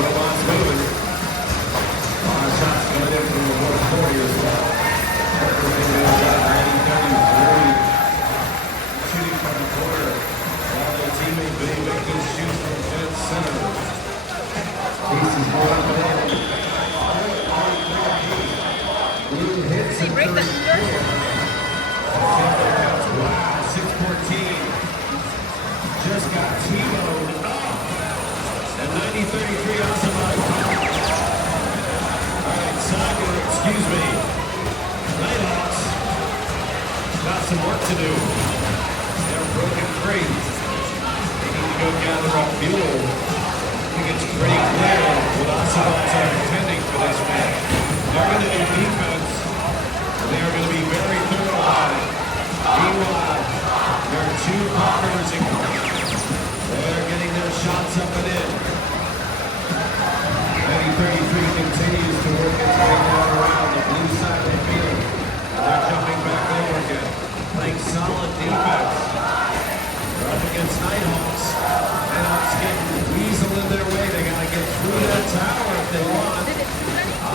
robots moving. A lot of shots coming in from the 140 as well. Shooting from the corner. While their teammate Benny Wiggins shoots from dead center. Pieces more up and in. Blue hits it. Break the shooter. Wow, 6-14. Just got T-boned up. And 90-33 Osamad. All right, Sager, excuse me. Nighthawks got some work to do. They're broken free. They need to go gather up fuel. I think it's pretty clear what Osamad's are intending for this match. They're going to do defense. They're going to be very thorough about it. Meanwhile, there are two partners in. They're getting their shots up and in. 90-33 continues to work its way down around the blue side of the field. They're jumping back over again, playing solid defense. They're up against Nighthawks. Nighthawks getting weasel in their way. They got to get through that tower if they want.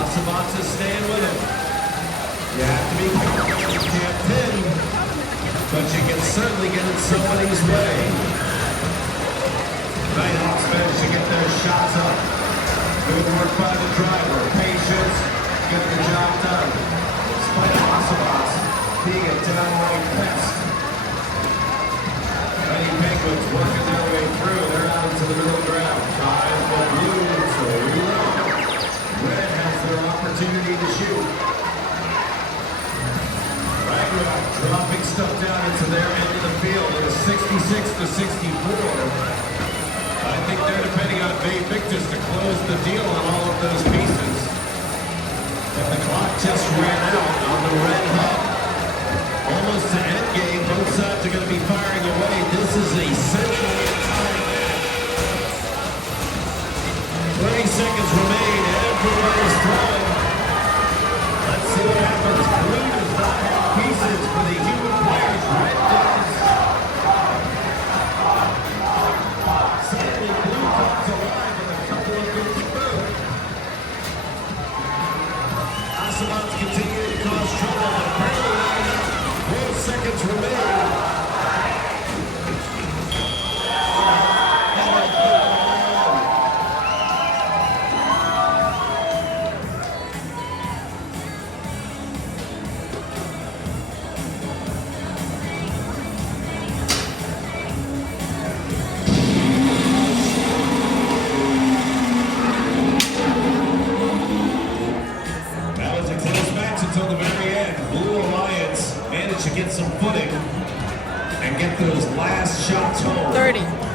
Asamat's staying with it. You have to be careful. You can't pin, but you can certainly get in somebody's way. Nighthawks managed to get their shots up. Good work by the driver. Patience, get the job done. Despite Osamas being a downright pest. Many Penguins working their way through. They're out into the middle ground. Tries the blue to reload. Red has their opportunity to shoot. Ragnarok dropping stuff down into their end of the field with a 66-64. I think they're depending on Bay Victus to close the deal on all of those pieces. But the clock just ran out on the red hub. Almost to end game. Both sides are going to be firing away. This is a centrally tied match. 30 seconds remain. Everyone is throwing. Let's see what happens. Blue does not have pieces for the human players. Red does. Suddenly, blue comes alive with a couple of goals through. Osamans continue to cause trouble, but apparently 4 seconds remain. Until the very end, Blue Alliance managed to get some footing and get those last shots home. 30.